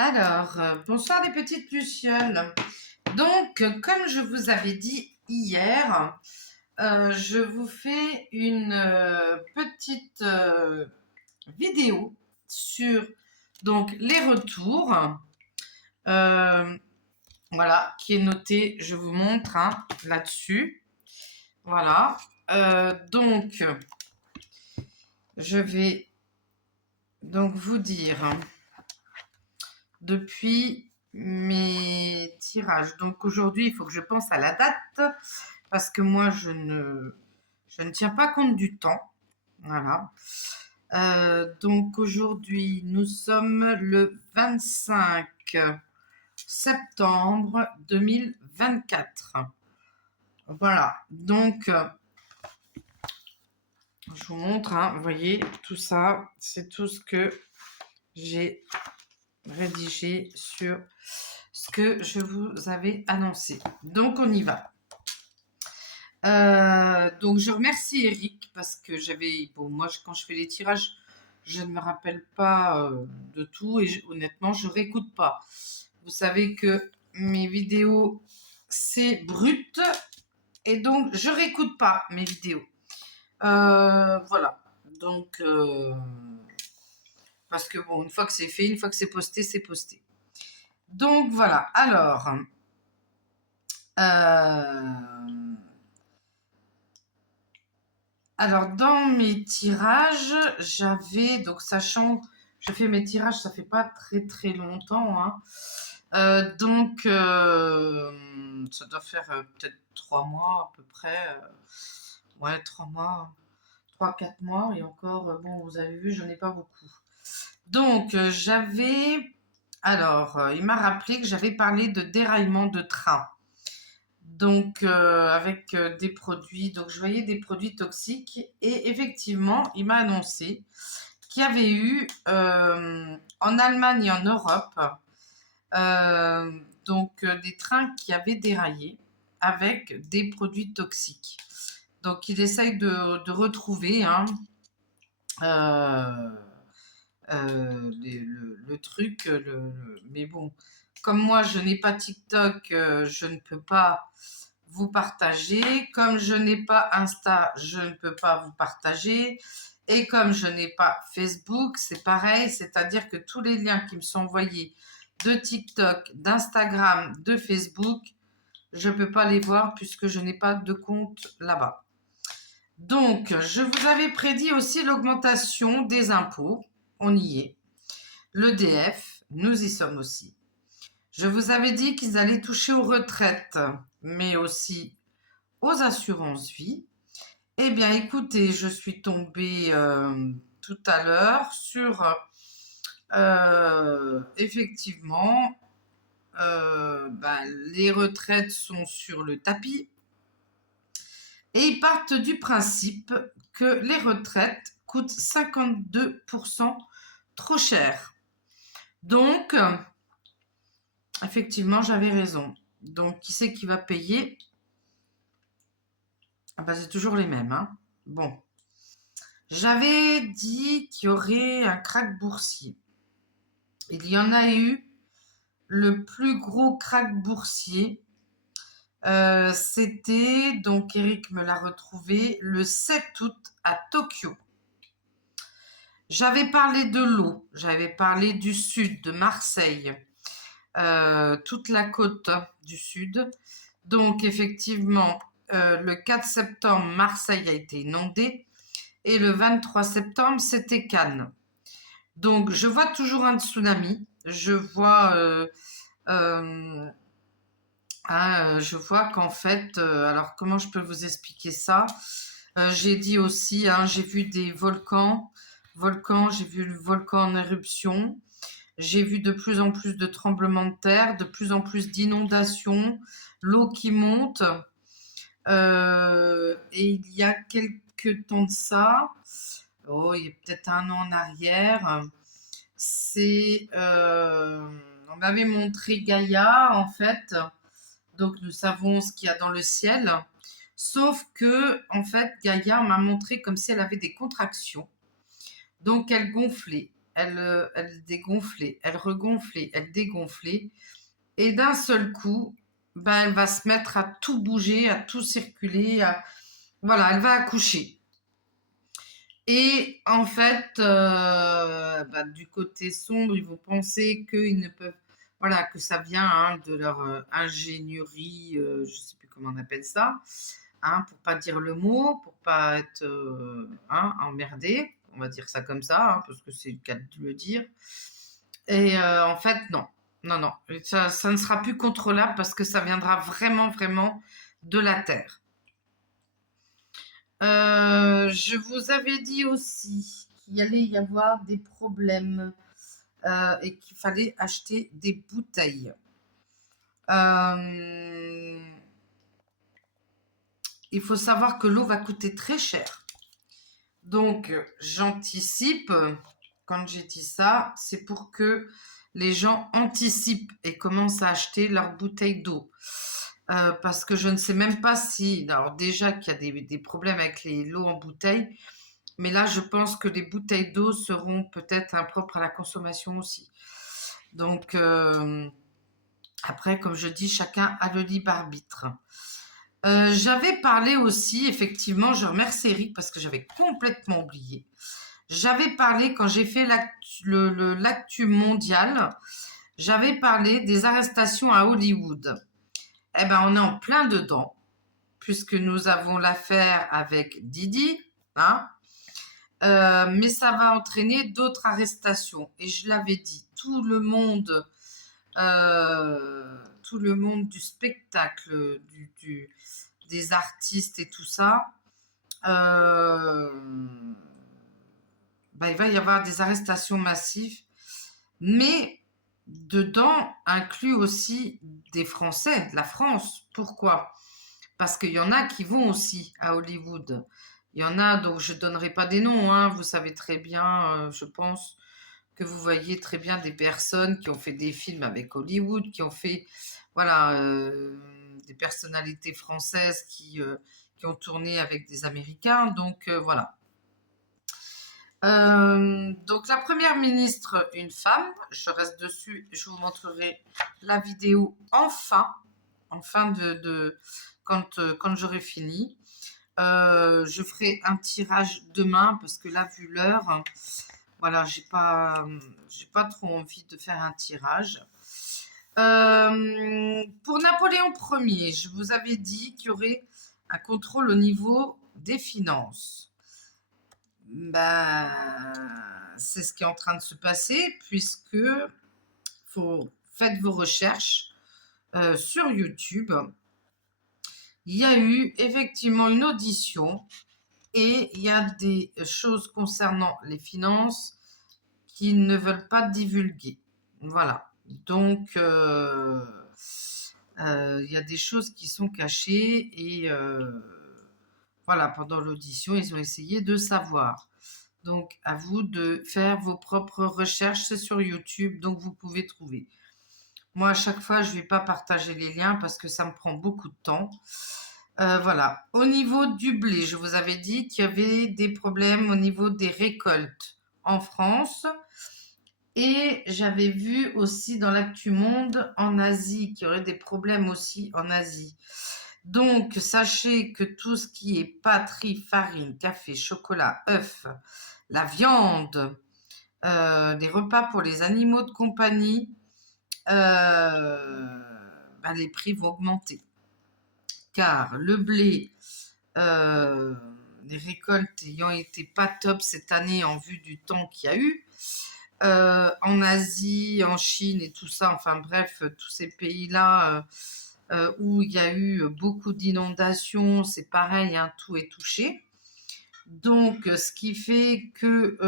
Alors, bonsoir les petites lucioles. Donc, comme je vous avais dit hier, je vous fais une petite vidéo sur donc les retours. Voilà, qui est noté, je vous montre là-dessus. Voilà. Donc, je vais donc vous dire depuis mes tirages. Donc aujourd'hui, il faut que je pense à la date parce que moi, je ne tiens pas compte du temps. Voilà. Donc aujourd'hui, nous sommes le 25 septembre 2024. Voilà. Donc, je vous montre, vous voyez, tout ça, c'est tout ce que j'ai rédigé sur ce que je vous avais annoncé. Donc, on y va. Donc, je remercie Eric parce que moi, quand je fais les tirages, je ne me rappelle pas de tout et honnêtement, je réécoute pas. Vous savez que mes vidéos, c'est brut et donc, je réécoute pas mes vidéos. Voilà. Donc, parce que bon, une fois que c'est fait, une fois que c'est posté, c'est posté. Donc, voilà. Alors, dans mes tirages, j'avais, donc sachant, je fais mes tirages, ça fait pas très très longtemps. Donc, ça doit faire peut-être 3 mois à peu près. Ouais, 3 mois, 3-4 mois. Et encore, bon, vous avez vu, je n'ai pas beaucoup. Donc, il m'a rappelé que j'avais parlé de déraillement de train. Donc, avec des produits, donc je voyais des produits toxiques et effectivement, il m'a annoncé qu'il y avait eu en Allemagne et en Europe des trains qui avaient déraillé avec des produits toxiques. Donc, il essaye de retrouver le truc, mais bon, comme moi je n'ai pas TikTok, je ne peux pas vous partager. Comme je n'ai pas Insta, je ne peux pas vous partager. Et comme je n'ai pas Facebook, c'est pareil, c'est-à-dire que tous les liens qui me sont envoyés de TikTok, d'Instagram, de Facebook, je ne peux pas les voir puisque je n'ai pas de compte là-bas. Donc, je vous avais prédit aussi l'augmentation des impôts. On y est. L'EDF, nous y sommes aussi. Je vous avais dit qu'ils allaient toucher aux retraites, mais aussi aux assurances vie. Eh bien, écoutez, je suis tombée tout à l'heure sur effectivement les retraites sont sur le tapis et ils partent du principe que les retraites coûtent 52% trop cher. Donc, effectivement, j'avais raison. Donc, qui c'est qui va payer? C'est toujours les mêmes. Bon. J'avais dit qu'il y aurait un krach boursier. Il y en a eu. Le plus gros krach boursier, c'était, donc Eric me l'a retrouvé, le 7 août à Tokyo. J'avais parlé de l'eau, j'avais parlé du sud, de Marseille, toute la côte du sud. Donc effectivement, le 4 septembre, Marseille a été inondée et le 23 septembre, c'était Cannes. Donc je vois toujours un tsunami, je vois qu'en fait, alors comment je peux vous expliquer ça? J'ai dit aussi, j'ai vu des volcans, j'ai vu le volcan en éruption, j'ai vu de plus en plus de tremblements de terre, de plus en plus d'inondations, l'eau qui monte. Et il y a quelques temps de ça, il y a peut-être 1 an en arrière, on m'avait montré Gaïa en fait. Donc nous savons ce qu'il y a dans le ciel. Sauf que, en fait, Gaïa m'a montré comme si elle avait des contractions. Donc elle gonflait. elle dégonflait, elle regonflait, elle dégonflait. Et d'un seul coup, ben, elle va se mettre à tout bouger, à tout circuler. Voilà, elle va accoucher. Et en fait, ben, du côté sombre, ils vont penser qu'ils ne peuvent... Voilà, que ça vient hein, de leur ingénierie, je ne sais plus comment on appelle ça, hein, pour pas dire le mot, pour pas être hein, emmerdé, on va dire ça comme ça, hein, parce que c'est le cas de le dire. Et en fait, non, non, non, ça ne sera plus contrôlable parce que ça viendra vraiment, vraiment de la terre. Je vous avais dit aussi qu'il allait y avoir des problèmes et qu'il fallait acheter des bouteilles. Il faut savoir que l'eau va coûter très cher. Donc, j'anticipe, quand j'ai dit ça, c'est pour que les gens anticipent et commencent à acheter leurs bouteilles d'eau. Parce que je ne sais même pas si... Alors déjà qu'il y a des problèmes avec l'eau en bouteille, mais là, je pense que les bouteilles d'eau seront peut-être impropres à la consommation aussi. Donc, après, comme je dis, chacun a le libre arbitre. J'avais parlé aussi, effectivement, je remercie Eric parce que j'avais complètement oublié. J'avais parlé, quand j'ai fait l'actu mondial, j'avais parlé des arrestations à Hollywood. Eh ben, on est en plein dedans, puisque nous avons l'affaire avec Didi, hein, mais ça va entraîner d'autres arrestations. Et je l'avais dit, tout le monde du spectacle, des artistes et tout ça, bah, il va y avoir des arrestations massives, mais dedans inclut aussi des Français, de la France. Pourquoi? Parce qu'il y en a qui vont aussi à Hollywood. Il y en a, donc je ne donnerai pas des noms, hein, vous savez très bien, je pense que vous voyez très bien des personnes qui ont fait des films avec Hollywood, qui ont fait, voilà, des personnalités françaises qui ont tourné avec des Américains. Donc voilà. Donc la première ministre, une femme, je reste dessus, je vous montrerai la vidéo enfin quand j'aurai fini. Je ferai un tirage demain parce que là, vu l'heure, voilà, j'ai pas trop envie de faire un tirage. Pour Napoléon Ier, je vous avais dit qu'il y aurait un contrôle au niveau des finances. Ben, c'est ce qui est en train de se passer puisque faites vos recherches sur YouTube. Il y a eu effectivement une audition et il y a des choses concernant les finances qu'ils ne veulent pas divulguer. Voilà. Donc, il y a des choses qui sont cachées et voilà, pendant l'audition, ils ont essayé de savoir. Donc, à vous de faire vos propres recherches, c'est sur YouTube, donc vous pouvez trouver. Moi, à chaque fois, je ne vais pas partager les liens parce que ça me prend beaucoup de temps. Voilà. Au niveau du blé, je vous avais dit qu'il y avait des problèmes au niveau des récoltes en France. Et j'avais vu aussi dans l'actu monde en Asie qu'il y aurait des problèmes aussi en Asie. Donc, sachez que tout ce qui est pâterie, farine, café, chocolat, œufs, la viande, les repas pour les animaux de compagnie, ben, les prix vont augmenter. Car le blé, les récoltes ayant été pas top cette année en vue du temps qu'il y a eu, en Asie, en Chine et tout ça, enfin bref, tous ces pays-là où il y a eu beaucoup d'inondations, c'est pareil, hein, tout est touché. Donc, ce qui fait que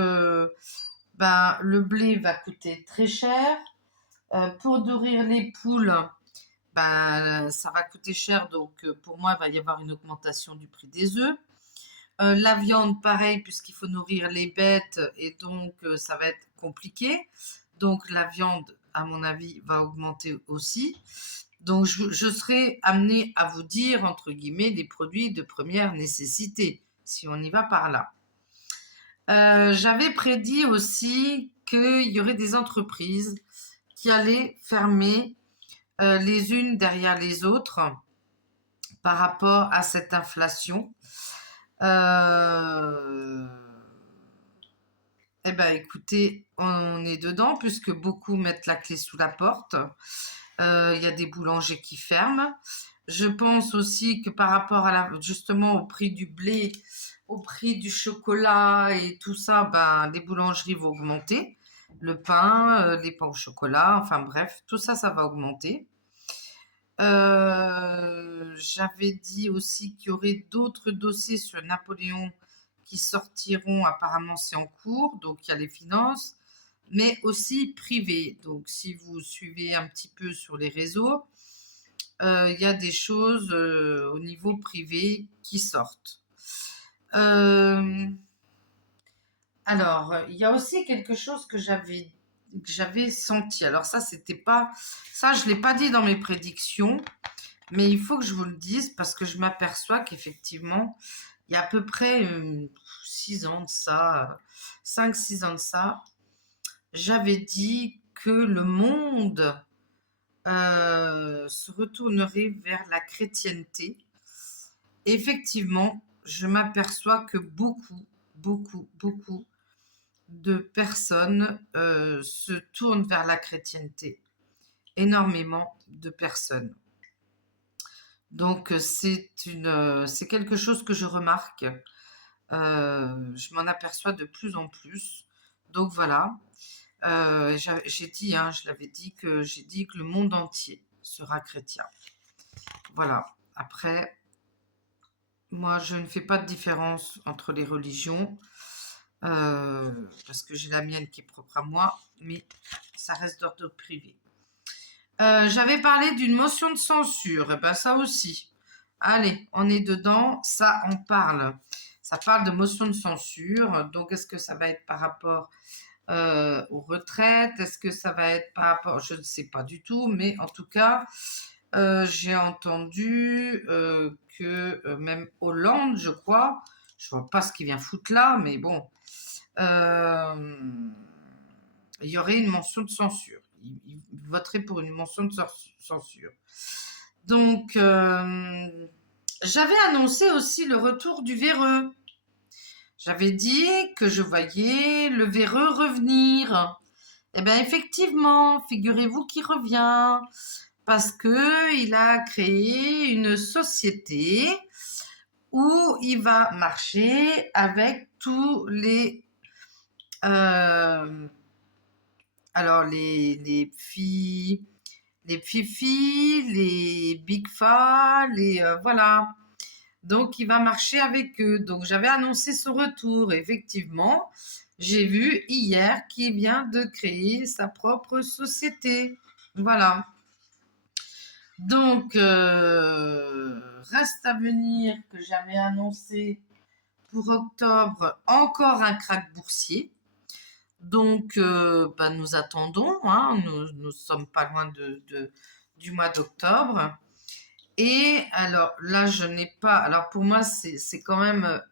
ben, le blé va coûter très cher. Pour nourrir les poules, ben, ça va coûter cher, donc pour moi, il va y avoir une augmentation du prix des œufs. La viande, pareil, puisqu'il faut nourrir les bêtes et donc ça va être compliqué. Donc la viande, à mon avis, va augmenter aussi. Donc je serai amenée à vous dire, entre guillemets, les produits de première nécessité, si on y va par là. J'avais prédit aussi qu'il y aurait des entreprises qui allaient fermer les unes derrière les autres par rapport à cette inflation. Eh bien, écoutez, on est dedans puisque beaucoup mettent la clé sous la porte. Il y a des boulangers qui ferment. Je pense aussi que par rapport justement au prix du blé, au prix du chocolat et tout ça, ben, les boulangeries vont augmenter. Le pain, les pains au chocolat, enfin bref, tout ça, ça va augmenter. J'avais dit aussi qu'il y aurait d'autres dossiers sur Napoléon qui sortiront, apparemment c'est en cours, donc il y a les finances, mais aussi privés. Donc si vous suivez un petit peu sur les réseaux, il y a des choses au niveau privé qui sortent. Alors, il y a aussi quelque chose que j'avais senti. Alors ça, c'était pas... Ça, je ne l'ai pas dit dans mes prédictions, mais il faut que je vous le dise parce que je m'aperçois qu'effectivement, il y a à peu près 6 ans de ça, 5-6 ans de ça, j'avais dit que le monde se retournerait vers la chrétienté. Effectivement, je m'aperçois que beaucoup, beaucoup, beaucoup de personnes se tournent vers la chrétienté. Énormément de personnes. Donc, c'est quelque chose que je remarque. Je m'en aperçois de plus en plus. Donc, voilà. J'ai dit, hein, j'ai dit que le monde entier sera chrétien. Voilà. Après, moi, je ne fais pas de différence entre les religions. Parce que j'ai la mienne qui est propre à moi, mais ça reste d'ordre privé. J'avais parlé d'une motion de censure, et ben ça aussi. Allez, on est dedans, ça on parle. Ça parle de motion de censure, donc est-ce que ça va être par rapport aux retraites? Est-ce que ça va être par rapport... Je ne sais pas du tout, mais en tout cas, j'ai entendu que même Hollande, je crois, je ne vois pas ce qu'il vient foutre là, mais bon, il y aurait une mention de censure. Il voterait pour une mention de censure. Donc, j'avais annoncé aussi le retour du véreux. J'avais dit que je voyais le véreux revenir. Eh bien, effectivement, figurez-vous qu'il revient parce qu'il a créé une société où il va marcher avec tous les... alors, les filles, les fifis, les big fa, voilà. Donc, il va marcher avec eux. Donc, j'avais annoncé son retour. Effectivement, j'ai vu hier qu'il vient de créer sa propre société. Voilà. Donc, reste à venir que j'avais annoncé pour octobre encore un krach boursier. Donc, nous attendons, hein, nous ne sommes pas loin du mois d'octobre. Et alors là, je n'ai pas... Alors pour moi, c'est quand même...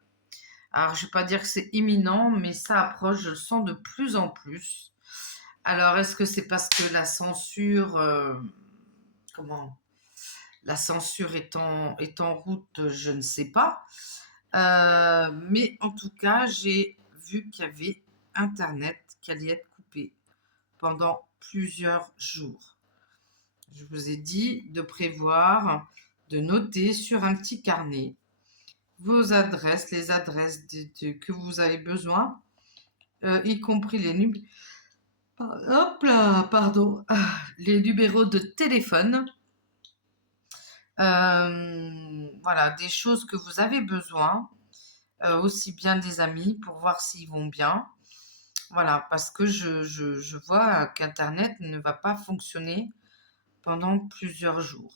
Alors je ne vais pas dire que c'est imminent, mais ça approche, je le sens de plus en plus. Alors est-ce que c'est parce que la censure... La censure est en route, je ne sais pas. Mais en tout cas, j'ai vu qu'il y avait Internet qui allait être coupé pendant plusieurs jours. Je vous ai dit de prévoir, de noter sur un petit carnet vos adresses, les adresses que vous avez besoin, y compris les numéros. Hop là, pardon, les numéros de téléphone. Voilà, des choses que vous avez besoin, aussi bien des amis pour voir s'ils vont bien. Voilà, parce que je vois qu'Internet ne va pas fonctionner pendant plusieurs jours.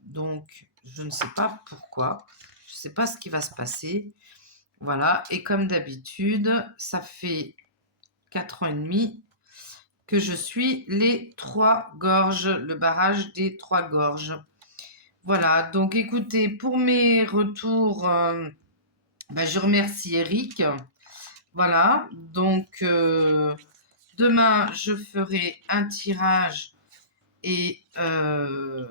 Donc, je ne sais pas pourquoi. Je ne sais pas ce qui va se passer. Voilà, et comme d'habitude, ça fait 4 ans et demi que je suis les 3 gorges, le barrage des 3 gorges. Voilà, donc écoutez, pour mes retours, je remercie Eric. Voilà, donc Demain, je ferai un tirage et je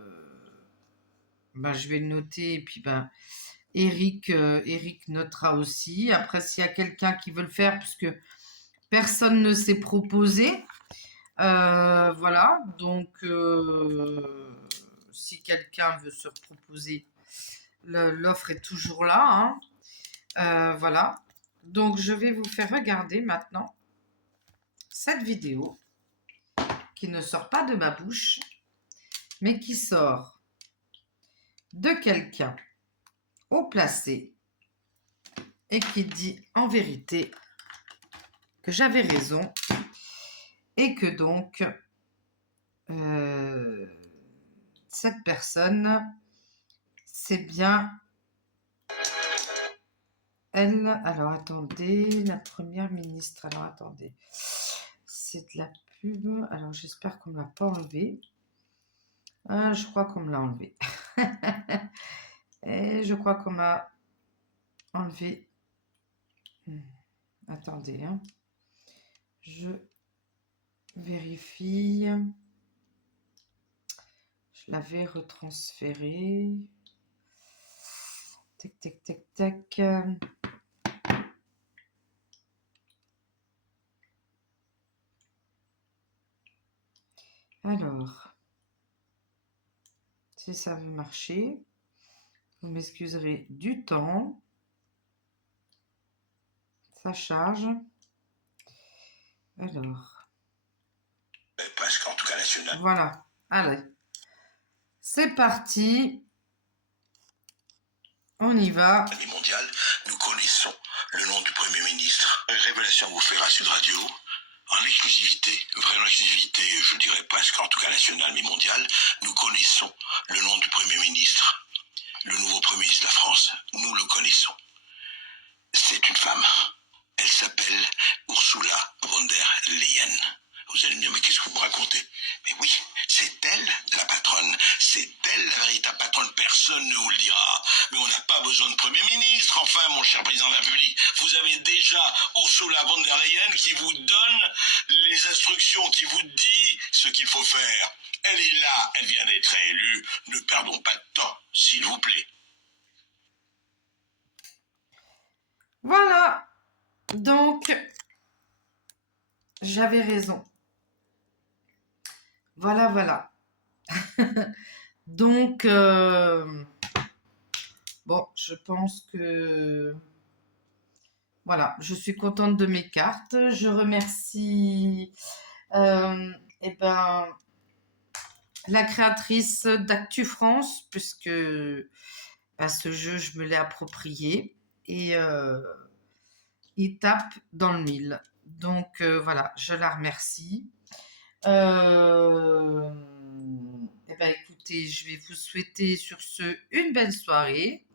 vais le noter. Et puis, Eric notera aussi. Après, s'il y a quelqu'un qui veut le faire, puisque personne ne s'est proposé, voilà. Donc, si quelqu'un veut se proposer, l'offre est toujours là. Voilà. Donc, je vais vous faire regarder maintenant cette vidéo qui ne sort pas de ma bouche, mais qui sort de quelqu'un haut placé et qui dit en vérité que j'avais raison et que donc cette personne, c'est bien elle. Alors attendez, la première ministre. Alors attendez, c'est de la pub. Alors j'espère qu'on ne l'a pas enlevé. Je crois qu'on me l'a enlevé. Et je crois qu'on m'a enlevé. Attendez, hein. Je vérifie. Je l'avais retransféré. Tac, tac, tac, tac. Alors, si ça veut marcher, vous m'excuserez du temps. Ça charge. Alors. Presque, en tout cas national. Voilà. Allez. C'est parti. On y va. Mondial, nous connaissons le nom du Premier ministre. Révélation vous fera Sud Radio. En exclusivité, vraiment exclusivité, je dirais presque, en tout cas national mais mondial, nous connaissons le nom du Premier ministre. Le nouveau Premier ministre de la France, nous le connaissons. C'est une femme. Elle s'appelle Ursula von der Leyen. Vous allez me dire, mais qu'est-ce que vous me racontez? Mais oui, c'est elle, la patronne. C'est elle, la véritable patronne. Personne ne vous le dira. Mais on n'a pas besoin de Premier ministre, enfin, mon cher président de la République. Vous avez déjà Ursula von der Leyen qui vous donne les instructions, qui vous dit ce qu'il faut faire. Elle est là, elle vient d'être élue. Ne perdons pas de temps, s'il vous plaît. Voilà. Donc, j'avais raison. Voilà, voilà. Donc, bon, je pense que... Voilà, je suis contente de mes cartes. Je remercie la créatrice d'Actu France, puisque ce jeu, je me l'ai approprié. Et il tape dans le mille. Donc, voilà, je la remercie. Écoutez, je vais vous souhaiter sur ce une belle soirée.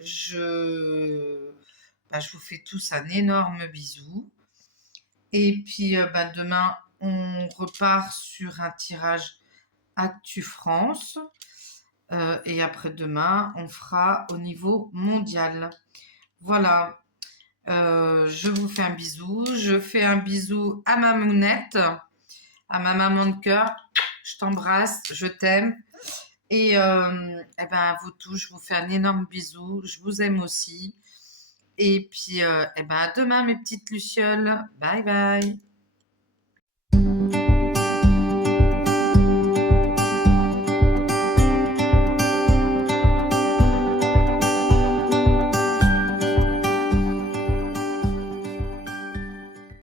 Je vous fais tous un énorme bisou. Et puis, demain, on repart sur un tirage Actu France. Et après-demain, on fera au niveau mondial. Voilà. Je vous fais un bisou. Je fais un bisou à ma mounette, à ma maman de cœur. Je t'embrasse, je t'aime. Et à vous tous, je vous fais un énorme bisou. Je vous aime aussi. Et puis, à demain, mes petites lucioles. Bye bye.